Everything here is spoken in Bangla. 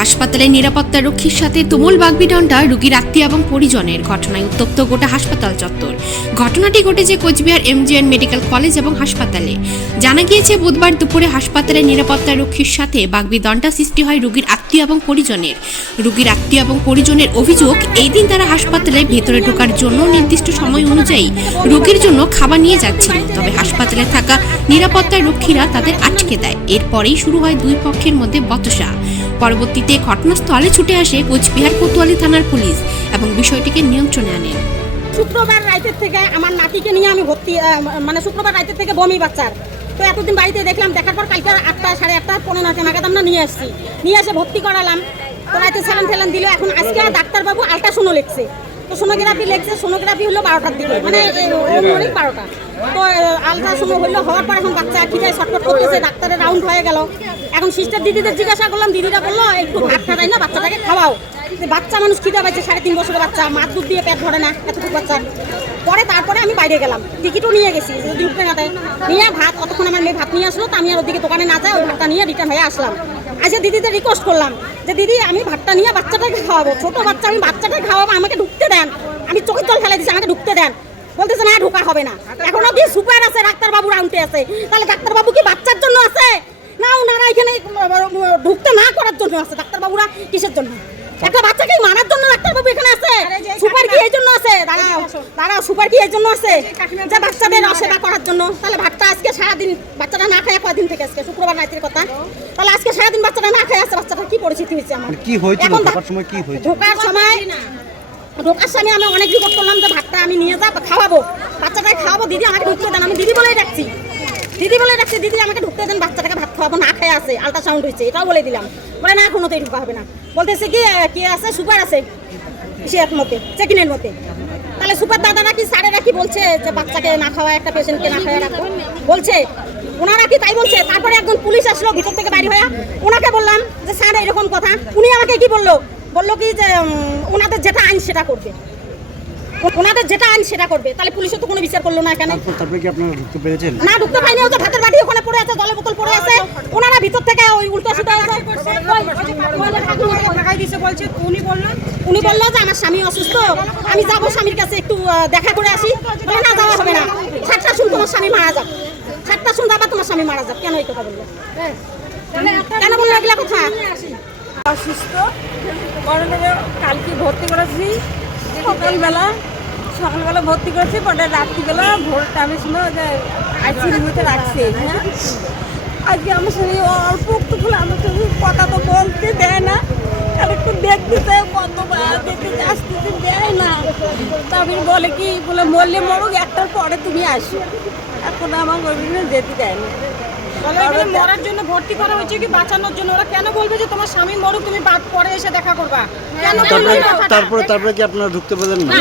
হাসপাতালে নিরাপত্তা রক্ষীর সাথে তুমুল বাগবিতণ্ডা রোগীর আত্মীয় এবং পরিজনের। ঘটনায় উত্তপ্ত গোটা হাসপাতাল চত্বর। ঘটনাটি ঘটেছে কোচবিহার এমজিএন মেডিকেল কলেজ এবং হাসপাতালে। জানা গিয়েছে বুধবার দুপুরে হাসপাতালে নিরাপত্তা রক্ষীর সাথে বাগবিতণ্ডা সৃষ্টি হয় রোগীর আত্মীয় এবং পরিজনের। রোগীর আত্মীয় এবং পরিজনের অভিযোগ, এই দিন তারা হাসপাতালে ভেতরে ঢোকার জন্য নির্দিষ্ট সময় অনুযায়ী রোগীর জন্য খাবার নিয়ে যাচ্ছিল, তবে হাসপাতালে থাকা নিরাপত্তা রক্ষীরা তাদের আটকে দেয়। এরপরেই শুরু হয় দুই পক্ষের মধ্যে বচসা। পরবর্তীতে ঘটনাস্থলে ছুটে আসে কোচবিহার কোতোয়ালি থানার পুলিশ এবং বিষয়টিকে নিয়ন্ত্রণে আনেন। শুক্রবার রাতের থেকে আমার নাতিকে নিয়ে আমি ভর্তি, শুক্রবার রাতের থেকে বমি বাচ্চার, তো এতদিন বাড়িতে দেখলাম, দেখার পর কালকে 8টা সাড়ে 8টা 15 নাগাদ আমরা নিয়ে আসছি, নিয়ে এসে ভর্তি করালাম। তো রাতে স্যালান ফেলান দিল। এখন আজকে ডাক্তারবাবু আল্ট্রাসাউন্ড লিখছে, তো সোনোগ্রাফি লিখছে। সোনোগ্রাফি হলো 12টার দিকে, মানে 12টা। তো আল্ট্রাসাউন্ড হওয়ার পর এখন বাচ্চা খিদায় ছটফট করতেছে, ডাক্তারের রাউন্ড হয়ে গেল। এখন সিস্টার দিদিদের জিজ্ঞাসা করলাম, দিদিরা বললো একটু ভাত খাটাই না, বাচ্চাটাকে খাওয়াও। বাচ্চা মানুষ খিদে পাইছে, 3.5 বছরের বাচ্চা, মাছ দুধ দিয়ে পেট ভরে না এতটুকু বাচ্চার। তারপরে আমি বাইরে গেলাম, টিকিটও নিয়ে গেছি, যদি উঠতে না দেয় নিয়ে ভাত, অতক্ষণ আমার মেয়ে ভাত নিয়ে আসলো, তো আমি আর ওদিকে দোকানে না যাই, ওই ভাতটা নিয়ে রিটার্ন হয়ে আসলাম। আজকে দিদিদের রিকোয়েস্ট করলাম যে দিদি আমি ভাতটা নিয়ে বাচ্চাটাকে খাওয়াবো, ছোট বাচ্চা, আমি বাচ্চাটাকে খাওয়াবো, আমাকে ঢুকতে দেন। আমি চোখের জল ফেলে দিচ্ছি, আমাকে ঢুকতে দেন। বলতেছে না, ঢোকা হবে না। এখনো কি সুপার আছে, ডাক্তারবাবু রাউন্ডে আছে, তাহলে ডাক্তারবাবু কি বাচ্চার জন্য আছে না ওনারা এখানে ঢুকতে না করার জন্য আছে? ডাক্তারবাবুরা কিসের জন্য? একটা বাচ্চাকে মারার জন্য ডাক্তারবাবু এখানে আছে? সুপার কি এই জন্য আছে? দাঁড়াও, সুপার কি এই জন্য আছে যে বাচ্চাদের সেবা করার জন্য? তাহলে ভাতটা আজকে সারাদিন বাচ্চাটা না খায়, কয়দিন থেকে আজকে শুক্রবার রাতের কথা, তাহলে আজকে সারাদিন বাচ্চাটা না খায় আছে, বাচ্চাটা কি পরিস্থিতি হয়েছে আমার? কি হয়েছিল ঢোকার সময়? কি হয়েছে ঢোকার সময় আমি অনেক রিপোর্ট করলাম যে ভাতটা আমি নিয়ে যাব, খাওয়াবো, বাচ্চাটাকে খাওয়াবো, দিদি আমাকে ঢুকতে দেন। আমি দিদি বলেই রাখছি, দিদি আমাকে ঢুকতে দেন, বাচ্চাটাকে ভাত খাওয়াবো, না খেয়ে আছে, আল্ট্রাসাউন্ড হয়েছে, এটাও বলে দিলাম। বলে না, কোনোতেই ঢুকা হবে না। বলতেছে কি আছে, সুপার আছে সের মধ্যে, চেকিনের মধ্যে। তাহলে সুপার দাদারা কি, স্যারেরা কি বলছে যে বাচ্চাকে না খাওয়া, একটা পেশেন্টকে না খাওয়া রাখো বলছে? ওনারা কি তাই বলছে? তারপরে একজন পুলিশ আসলো ভিতর থেকে বাইরে হয়ে, ওনাকে বললাম যে স্যার এরকম কথা। উনি আমাকে কি বললো কি যে ওনাদের যেটা আইন সেটা করবে, ওনাদের যেটা আইন সেটা করবে। তাহলে পুলিশও তো কোনো বিচার করলো না কেন? তারপরে কি আপনারা ঢুকতে পেরেছেন? না, ঢুকতে পাইনি। ওই যে ভাতের বাটি ওখানে পড়ে আছে, জলের বোতল পড়ে আছে, ওনারা ভিতর থেকে ওই উল্টো সিধা উনি বললো যে আমার স্বামী অসুস্থ, আমি যাবো স্বামীর কাছে, একটু দেখা করে আসি। বলে না, যাওয়া হবে না, 7টা শুন তোমার স্বামী মারা যাক, 7টা শুন আবার তোমার স্বামী মারা যাক। কেন এই কথা বললো? কেন বললো এগুলা কথা? অসুস্থ, কালকে ভর্তি করেছি, সকালবেলা ভর্তি করেছি, পরে রাত্রিবেলা ভোর টাইমে ছিল যে আইসিইউর মধ্যে রাখছে। হ্যাঁ, আজকে আমার শরীর অল্প একটু ফুলে, আমার শরীর কথা তো বলতে দেয় না, আর একটু দেখতে চাই, কতবার দেখতে আসতে দেয় না। তারপরে বলে কি, বলে মরলে মরুক, 1টার পরে তুমি আসো। এখন আমার গরিব যেতে দেয় না। মরার জন্য ভর্তি করা হয়েছে কি বাঁচানোর জন্য? ওরা কেন বলবে যে তোমার স্বামী মরুক, তুমি পরে এসে দেখা করবা? কেন? তারপরে কি আপনারা ঢুকতে পেলেন না?